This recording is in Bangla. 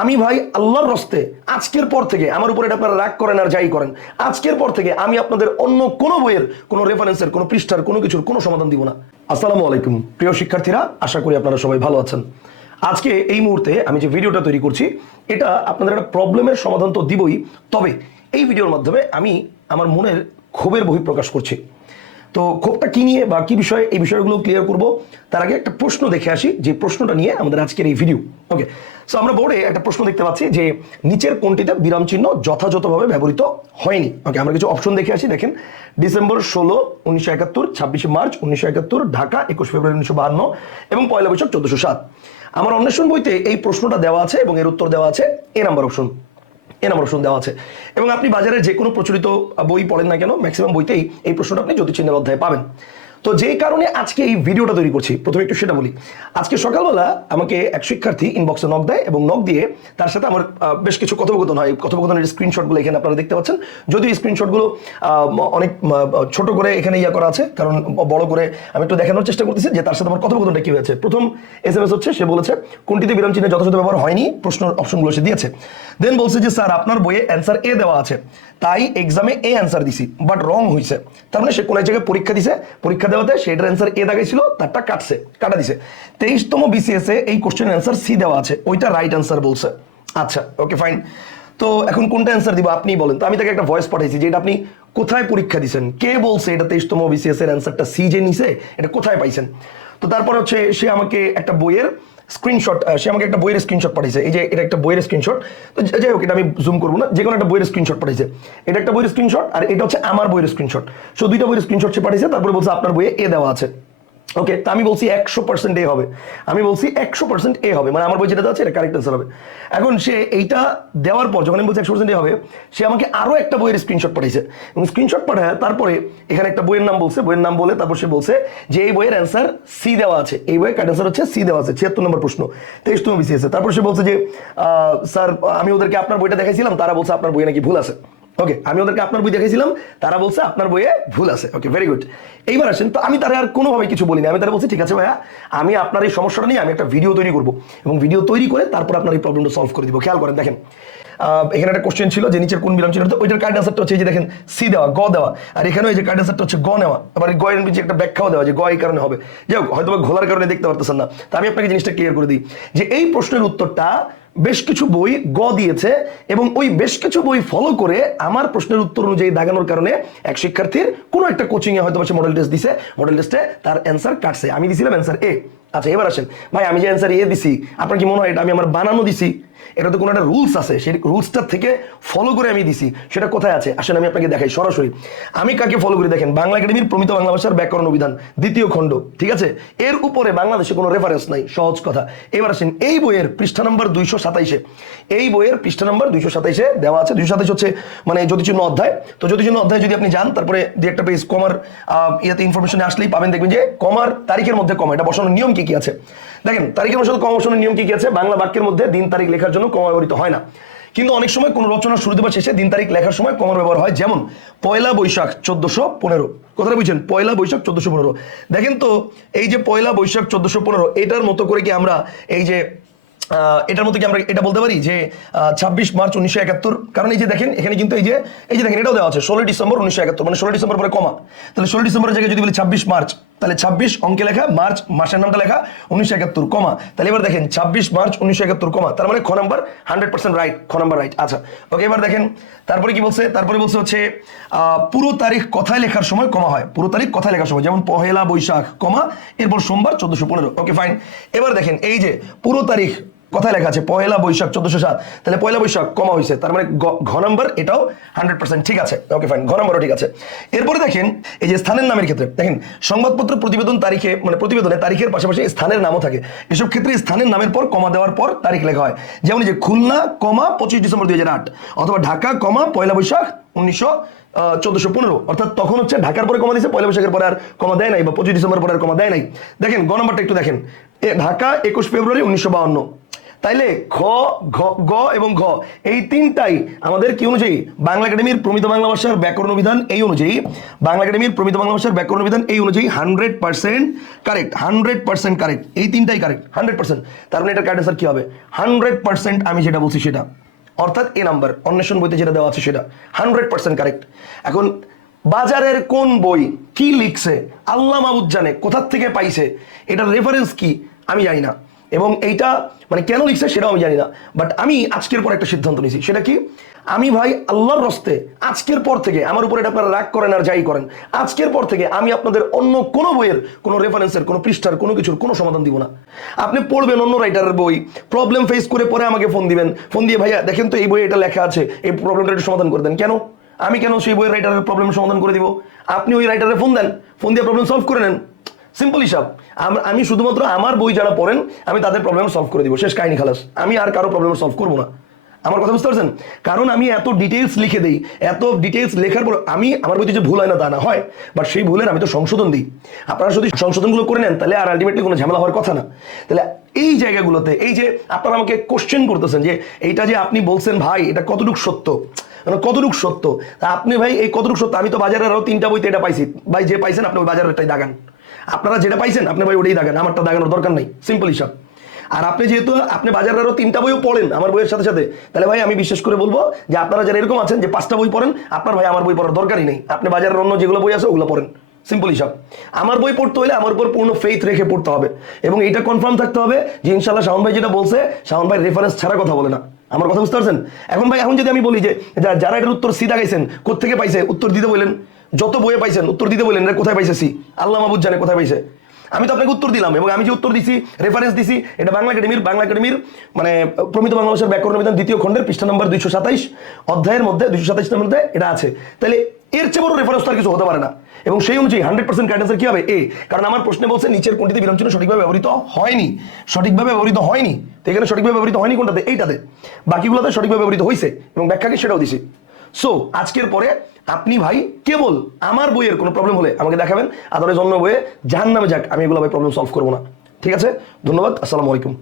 আমি ভাই আল্লাহর রস্তে আজকের পর থেকে আমার উপর এটা আপনারা রাগ করেন আর যাই করেন। আজকের পর থেকে আমি আপনাদের অন্য কোনো বইয়ের, কোনো রেফারেন্সের কোনো পৃষ্ঠার, কোনো কিছুর কোনো সমাধান দিব না। আসসালামু আলাইকুম। প্রিয় শিক্ষার্থীরা, আশা করি আপনারা সবাই ভালো আছেন। আজকে এই মুহূর্তে আমি যে ভিডিওটা তৈরি করছি, এটা আপনাদের একটা প্রবলেমের সমাধান তো দিবই। তবে এই ভিডিওর মাধ্যমে আমি আমার মনের ক্ষোভের বহিঃপ্রকাশ করছি। তো ক্ষোভটা কি নিয়ে বা কি বিষয়ে এই বিষয়গুলো ক্লিয়ার করব? তার আগে একটা প্রশ্ন দেখে আসি, যে প্রশ্নটা নিয়ে আমাদের আজকের এই ভিডিও ওকে সো আমরা বোর্ডে একটা প্রশ্ন দেখতে পাচ্ছি, যে নিচের কোনটিতে বিরাম চিহ্ন যথাযথভাবে ব্যবহৃত হয়নি? ওকে আমরা কিছু অপশন দেখে আসি, দেখেন। ডিসেম্বর ষোলো, উনিশশো একাত্তর, ছাব্বিশে মার্চ উনিশশো একাত্তর, ঢাকা, একুশ ফেব্রুয়ারি উনিশশো বাহান্ন এবং পয়লা বৈশাখ, চোদ্দশো সাত। আমার অন্বেষণ বইতে এই প্রশ্নটা দেওয়া আছে এবং এর উত্তর দেওয়া আছে, A number option A number option দেওয়া আছে। এবং আপনি বাজারে যে কোনো প্রচলিত বই পড়েন না কেন ম্যাক্সিমাম বইতেই এই প্রশ্নটা আপনি জ্যোতিষচিহ্নের অধ্যায়ে পাবেন। তো যেই কারণে আজকে এই ভিডিওটা তৈরি করছি, প্রথমে একটু সেটা বলি। আজকে সকালবেলা আমাকে এক শিক্ষার্থী ইনবক্সে নক দেয় এবং নক দিয়ে তার সাথে আমার বেশ কিছু কথোপকথন হয়। কথোপকথনের স্ক্রিনশটগুলো এখানে আপনারা দেখতে পাচ্ছেন। যদিও স্ক্রিনশটগুলো অনেক ছোট করে এখানে ইয়া করা আছে, কারণ বড় করে আমি একটু দেখানোর চেষ্টা করতেছি যে তার সাথে আমার কথোপকথনটা কি হয়েছে। প্রথম এস এম এস হচ্ছে, সে বলেছে কোনটিতে বিরাম চিহ্নের যথাযথ ব্যবহার হয়নি। প্রশ্ন অপশনগুলো সে দিয়েছে। দেন বলছে যে, স্যার, আপনার বইয়ে অ্যান্সার এ দেওয়া আছে। তাই এক্সামে এ অ্যান্সার দিছি বাট রং হয়েছে তার মানে সে কোনো জায়গায় পরীক্ষা দিছে। পরীক্ষা দেওয়াতে সেটার অ্যান্সার এ দাগাইছিল তারটা কাটছে, কাটা দিছে। তেইশতম বিসিএস এ এই কোশ্চেন অ্যান্সার সি দেওয়া আছে, ওইটা রাইট অ্যান্সার বলছে। আচ্ছা ওকে ফাইন তো এখন কোনটা অ্যান্সার দিব আপনি বলেন। তো আমি তাকে একটা ভয়েস পাঠাইছি যে, এটা আপনি কোথায় পরীক্ষা দিছেন? কে বলছে এটা তেইশতম বিসিএস এর অ্যান্সারটা সি যে নিছে? এটা কোথায় পাইছেন? তো তারপর হচ্ছে সে আমাকে একটা বইয়ের স্ক্রিনশট সে আমাকে একটা বইয়ের স্ক্রিনশট পাঠিয়েছে এই যে এটা একটা বইয়ের স্ক্রিনশট তো যাই হোক, এটা আমি জুম করব না। যে কোনো একটা বইয়ের স্ক্রিনশট পাঠিয়েছে এটা একটা বইয়ের স্ক্রিনশট আর এটা হচ্ছে আমার বইয়ের স্ক্রিনশট সো দুইটা বইয়ের স্ক্রিনশট সে পাঠিয়েছে তারপরে বলছে আপনার বইয়ে এ দেওয়া আছে। ওকে তা আমি বলছি একশো পার্সেন্ট এ হবে। আমি বলছি একশো পার্সেন্ট এ হবে মানে আমার বই যেটা আছে, এটা কারেক্ট অ্যান্সার হবে। এখন সে এইটা দেওয়ার পর যখন আমি বলছি একশো পার্সেন্ট এ হবে, সে আমাকে আরও একটা বইয়ের স্ক্রিনশট পাঠিয়েছে এবং স্ক্রিনশট পাঠায়, তারপরে এখানে একটা বইয়ের নাম বলছে, বইয়ের নাম বলে তারপর সে বলছে যে এই বইয়ের অ্যান্সার সি দেওয়া আছে। এই বইয়ের কারেক্ট অ্যান্সার হচ্ছে সি দেওয়া আছে, ছিয়াত্তর নম্বর প্রশ্ন। তেইশতম বিসিএস তারপর সে বলছে যে স্যার, আমি ওদেরকে আপনার বইটা দেখাইছিলাম, তারা বলছে আপনার বইয়ে নাকি ভুল আছে। ওকে আমি ওদেরকে আপনার বই দেখাইছিলাম, তারা বলছে আপনার বইয়ে ভুল আছে। ওকে ভেরি গুড এইবার আসেন, তো আমি তারা আর কোনোভাবে কিছু বলিনি। আমি তারা বলছি, ঠিক আছে ভাইয়া, আমি আপনার এই সমস্যাটা নিয়ে আমি একটা ভিডিও তৈরি করব এবং ভিডিও তৈরি করে তারপর আপনার এই প্রবলেমটা সলভ করে দিব। খেয়াল করেন, দেখেন এখানে একটা কোশ্চেন ছিল যে নিচের কোন বিরাম ছিল ওইটার কার্ড আনসারটা হচ্ছে, এই যে দেখেন সি দেওয়া, গ দেওয়া, আর এখানে ওই যে কার্ড আনসারটা হচ্ছে গ নেওয়া, আবার এই গয়ের নিচে একটা ব্যাখ্যাও দেওয়া যে গ এই কারণে হবে। যাই হোক হয়তো ঘোলার কারণে দেখতে পারতেছেন না। তা আমি আপনাকে জিনিসটা ক্লিয়ার করে দিই যে এই প্রশ্নের উত্তরটা বেশ কিছু বই গ দিয়েছে এবং ওই বেশ কিছু বই ফলো করে আমার প্রশ্নের উত্তর অনুযায়ী দাগানোর কারণে এক শিক্ষার্থীর কোনো একটা কোচিংয়ে হয়তো সে মডেল টেস্ট দিছে। মডেল টেস্টে তার অ্যান্সার কাটছে। আমি দিছিলাম অ্যান্সার এ আচ্ছা এবার আসেন। ভাই, আমি যে অ্যান্সার এ দিছি, আপনার কি মনে হয় এটা আমি আমার বানানো দিছি? এটা তো কোনো একটা রুলস আছে, সেই রুলসটার থেকে ফলো করে আমি দিছি। সেটা কোথায় আছে? আসলে আমি আপনাকে দেখাই, সরাসরি। আমি কাকে ফলো করে দেখেন, বাংলা একাডেমির প্রমিত বাংলা ভাষার ব্যাকরণ অভিধান, দ্বিতীয় খণ্ড, ঠিক আছে? এর উপরে বাংলাদেশে কোনো রেফারেন্স নাই, সহজ কথা। এবার আসেন, এই বইয়ের পৃষ্ঠা নম্বর দুইশো সাতাইশে। এই বইয়ের পৃষ্ঠা নম্বর দুইশো সাতাইশে দেওয়া আছে। দুইশো সাতাইশ হচ্ছে মানে জ্যোতিচিহ্ন অধ্যায়, তো জ্যোতিচিহ্ন অধ্যায় যদি আপনি যান, তারপরে দু একটা পেজ কমার ইয়েতে ইনফরমেশনে আসলেই পাবেন। দেখবেন যে কমার তারিখের মধ্যে কমা এটা বসানোর নিয়ম কি কি আছে? দেখেন, তারিখের মধ্যে কমা বসানোর নিয়ম কি কি আছে? বাংলা বাক্যের মধ্যে দিন তারিখ লেখার জন্য কমা ব্যবহৃত হয় না। কিন্তু অনেক সময় কোনো রচনার শুরুতে বা শেষে দিন তারিখ লেখার সময় কমার ব্যবহার হয়। যেমন, পয়লা বৈশাখ চোদ্দশো পনেরো। কথাটা বুঝছেন? পয়লা বৈশাখ চোদ্দশো পনেরো। দেখেন তো, এই যে পয়লা বৈশাখ চোদ্দশো পনেরো, এটার মতো করে কি আমরা এই যে এটার মধ্যে কি আমরা এটা বলতে পারি যে ছাব্বিশ মার্চ উনিশশো একাত্তর? কারণ এই যে দেখেন, এখানে কিন্তু এই যে এই যে দেখেন এটাও দেওয়া আছে ষোলো ডিসেম্বর উনিশশো একাত্তর মানে ষোলো ডিসেম্বর পরে কমা। তাহলে ষোলো ডিসেম্বরের জায়গায় যদি বলি ছাব্বিশ মার্চ তাহলে ছাব্বিশ অঙ্কে লেখা, মার্চ মাসের নামটা লেখা, উনিশশো একাত্তর, কমা। তাহলে এবার দেখেন, ছাব্বিশ মার্চ উনিশশো একাত্তর, কমা। তার মানে খ নাম্বার হান্ড্রেড পার্সেন্ট রাইট খ নাম্বার রাইট আচ্ছা। ওকে এবার দেখেন, তারপরে কি বলছে? তারপরে বলছে হচ্ছে পুরো তারিখ কথায় লেখার সময় কমা হয়। পুরো তারিখ কথায় লেখার সময়, যেমন পহেলা বৈশাখ, কমা, এরপর সোমবার চোদ্দশো পনেরো। ওকে ফাইন এবার দেখেন, এই যে পুরো তারিখ কথায় লেখা আছে, পয়লা বৈশাখ চোদ্দশো সাত। তাহলে পয়লা বৈশাখ কমা হয়েছে? তার মানে ঘ নাম্বার এটাও হান্ড্রেড পার্সেন্ট ঠিক আছে। ওকে ফাইন ঘ নাম্বারও ঠিক আছে। এরপরে দেখেন, এই যে স্থানের নামের ক্ষেত্রে, দেখেন, সংবাদপত্র প্রতিবেদন তারিখে মানে প্রতিবেদনে তারিখের পাশাপাশি স্থানের নামও থাকে। এসব ক্ষেত্রে স্থানের নামের পর কমা দেওয়ার পর তারিখ লেখা হয়। যেমন যে খুলনা, কমা পঁচিশ ডিসেম্বর দুই হাজার আট, অথবা ঢাকা, কমা পয়লা বৈশাখ উনিশশো চোদ্দশো পনেরো। অর্থাৎ তখন হচ্ছে ঢাকার পরে কমা দিয়েছে পয়লা বৈশাখের পরে আর কমা দেয় নাই, বা পঁচিশ ডিসেম্বর পরে আর কমা দেয় নাই। দেখেন গ নাম্বারটা একটু দেখেন। ঢাকা, একুশ ফেব্রুয়ারি উনিশশো বাউন্ন। তাইলে খ ঘ, গ এবং ঘ, এই তিনটাই আমাদের কি অনুযায়ী? বাংলা একাডেমির প্রমিত বাংলা ভাষার ব্যাকরণ বিধান এই অনুযায়ী। বাংলা একাডেমির প্রমিত বাংলা ভাষার ব্যাকরণ বিধান এই অনুযায়ী hundred percent correct, hundred percent correct, এই তিনটাই কারেক্ট, হান্ড্রেড পার্সেন্ট। তার মানে এটা কারেক্ট স্যার কি হবে? হান্ড্রেড পার্সেন্ট আমি যেটা বলছি সেটা। অর্থাৎ এ নাম্বার, অন্বেষণ বইতে যেটা দেওয়া আছে সেটা। Hundred percent correct. এখন বাজারের কোন বই কি লিখছে? আল্লাহ মাবুদ জানে, কোথার থেকে পাইছে? এটার রেফারেন্স কি? আমি জানি না। এবং এইটা মানে কেন লিখছে সেটাও আমি জানি না। বাট আমি আজকের পর একটা সিদ্ধান্ত নিয়েছি। সেটা কি? আমি ভাই আল্লাহর রস্তে আজকের পর থেকে, আমার উপর এটা আপনারা রাগ করেন আর যাই করেন, আজকের পর থেকে আমি আপনাদের অন্য কোনো বইয়ের, কোনো রেফারেন্সের কোনো পৃষ্ঠার, কোনো কিছুর কোনো সমাধান দিব না। আপনি পড়বেন অন্য রাইটারের বই প্রবলেম ফেস করে পরে আমাকে ফোন দিবেন। ফোন দিয়ে, ভাইয়া, দেখেন তো এই বইয়ে এটা লেখা আছে, এই প্রবলেমটা একটু সমাধান করে দেন। কেন? আমি কেন সেই বইয়ের রাইটারের প্রবলেম সমাধান করে দিব? আপনি ওই রাইটারে ফোন দেন ফোন দিয়ে প্রবলেম সলভ করে নেন। সিম্পল হিসাব। আম- শুধুমাত্র আমার বই যারা পড়েন, আমি তাদের প্রবলেম সলভ করে দিব। শেষ কাহিনী খালাস। আমি আর কারও প্রবলেম সলভ করব না। আমার কথা বুঝতে পারছেন? কারণ আমি এত ডিটেলস লিখে দিই, এত ডিটেলস লেখার পর আমি, আমার বইতে যে ভুল হয় না, তা না হয়। বাট সেই ভুলের আমি তো সংশোধন দিই। আপনারা যদি সংশোধনগুলো করে নেন, তাহলে আর আলটিমেটলি কোনো ঝামেলা হওয়ার কথা না। তাহলে এই জায়গাগুলোতে, এই যে আপনারা আমাকে কোশ্চেন করতেছেন যে, এইটা যে আপনি বলছেন, ভাই, এটা কতটুকু সত্য? মানে কতটুকু সত্য? আপনি ভাই, এই কতটুকু সত্য? আমি তো বাজারে আরও তিনটা বইতে এটা পাইছি। ভাই, যে পাইছেন, আপনি ওই বাজারেরটাই দাগান। আপনারা যেটা পাইছেন, আপনি ভাই ওটাই দাগান, আমারটা দাগানোর দরকার নাই। সিম্পল হিসাব। আর আপনি যেহেতু, আপনি বাজারে আরও তিনটা বইও পড়েন আমার বইয়ের সাথে সাথে, তাহলে ভাই আমি বিশেষ করে বলব যে আপনারা যারা এরকম আছেন যে পাঁচটা বই পড়েন, আপনার ভাই আমার বই পড়ার দরকারই নেই। আপনি বাজারের অন্য যেগুলো বই আছে, ওগুলো পড়েন। সিম্পল হিসাব। আমার বই পড়তে হলে আমার উপর পূর্ণ ফেথ রেখে পড়তে হবে। এবং এটা কনফার্ম থাকতে হবে যে ইনশাল্লাহ শাওন ভাই যেটা বলছে, শাওন ভাই রেফারেন্স ছাড়া কথা বলে না। আমার কথা বুঝতে পারছেন? এখন ভাই, এখন যদি আমি বলি যে যারা এটার উত্তর সি দাগাইছেন কোথেকে পাইছে? উত্তর দিতে বললেন। যত বইয়ে পাইছেন, উত্তর দিতে বললেন এটা কোথায় পাইছে আল্লাহ মাহবুদ জানে কোথায় পাইছে। আমি তো আপনাকে উত্তর দিলাম, এবং আমি যে উত্তর দিছি রেফারেন্স দিছি, এটা বাংলা একাডেমির বাংলা একাডেমির মানে প্রমিত বাংলা ভাষার ব্যাকরণ বিধান দ্বিতীয় খণ্ডের পৃষ্ঠা নম্বর দুইশো সাতাইশ, অধ্যায়ের মধ্যে দুইশো সাতাইশের মধ্যে এটা আছে। তাহলে এর চেয়ে বড় রেফারেন্স তো আর কিছু হতে পারে না। এবং সেই অনুযায়ী হান্ড্রেড পার্সেন্ট গাইডেন্সের কি হবে? এ, কারণ আমার প্রশ্নে বলছে নিচের কোনটিতে বিরাম চিহ্ন সঠিকভাবে ব্যবহৃত হয়নি। সঠিকভাবে ব্যবহৃত হয়নি। তো এখানে সঠিকভাবে ব্যবহৃত হয়নি কোনটাতে? এইটাতে। বাকিগুলোতে সঠিকভাবে ব্যবহৃত হয়েছে এবং ব্যাখ্যাকে সেটাও দিছি। সো আজকের পরে আপনি ভাই কেবল আমার বইয়ের কোনো প্রবলেম হলে আমাকে দেখাবেন। আদারে জন্য বইয়ে জাহান নামে যাক, আমি এগুলো ভাই প্রবলেম সলভ করব না। ঠিক আছে? ধন্যবাদ, আসসালামু আলাইকুম।